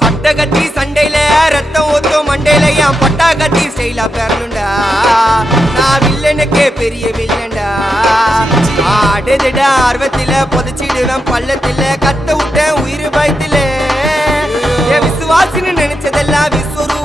பட்ட கட்டி சண்டையில ரத்தம் ஊத்தும் மண்டையில என் பட்டா கட்டி ஸ்டைலா பேரலுண்டா. நான் வில்லனுக்கே பெரிய வில்லன்டா. ஆடுதிட ஆர்வத்தில புதைச்சிடுவேன் பள்ளத்தில கத்த விட்டேன் உயிர் பயத்தில. என் விசுவாசின்னு நினைச்சதெல்லாம் விஸ்வரூப